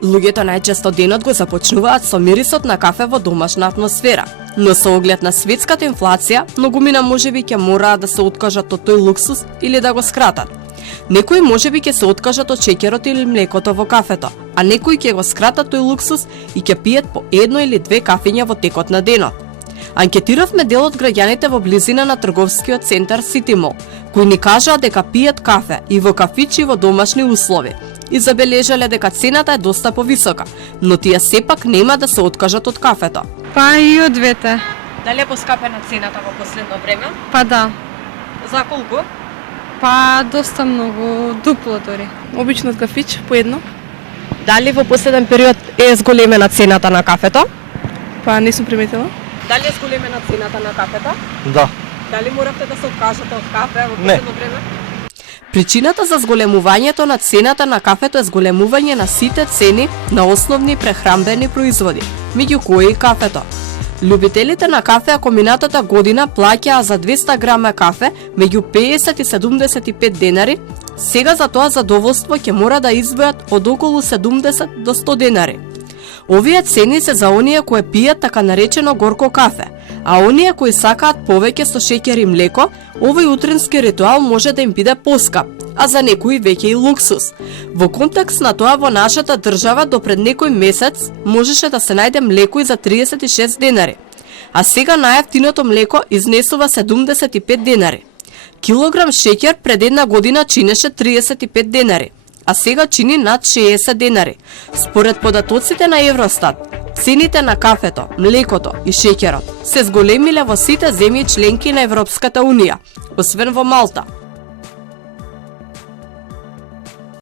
Луѓето најчесто денот го започнуваат со мирисот на кафе во домашна атмосфера, но со оглед на светската инфлација, многумина можеби ќе мораат да се откажат од тој луксус или да го скратат. Некои можеби ќе се откажат од шеќерот или млекото во кафето, а некои ќе го скратат тој луксус и ќе пијат по 1 или 2 кафења во текот на денот. Анкетиравме дел од граѓаните во близина на трговскиот центар Сити Мол, кои ни кажаа дека пијат кафе и во кафичи во домашни услови и забележале дека цената е доста повисока, но тие сепак нема да се откажат од кафето. Па и од двете. Дали е поскапена цената во последно време? Па да. За колку? Па доста многу, дупло дори. Обично од кафич по едно. Дали во последен период е зголемена цената на кафето? Па не сум приметила. Дали е зголемена цената на кафето? Да. Дали моравте да се откажете од кафе во Не. последно време? Причината за зголемувањето на цената на кафето е зголемување на сите цени на основни прехранбени производи, меѓу кои и кафето. Љубителите на кафе ако минатата година плаќаа за 200 грама кафе меѓу 50 и 75 денари, сега за тоа задоволство ќе мора да издвојат од околу 70 до 100 денари. Овие цени се за оние кои пијат така наречено горко кафе, а оние кои сакаат повеќе со шеќер и млеко, овој утрински ритуал може да им биде поскап, а за некои веќе и луксус. Во контекст на тоа во нашата држава до пред некој месец можеше да се најде млеко и за 36 денари, а сега најевтиното млеко изнесува 75 денари. Килограм шеќер пред една година чинеше 35 денари, а сега чини над 60 денари. Според податоците на Евростат, цените на кафето, млекото и шеќерот се зголемиле во сите земји членки на Европската Унија, освен во Малта.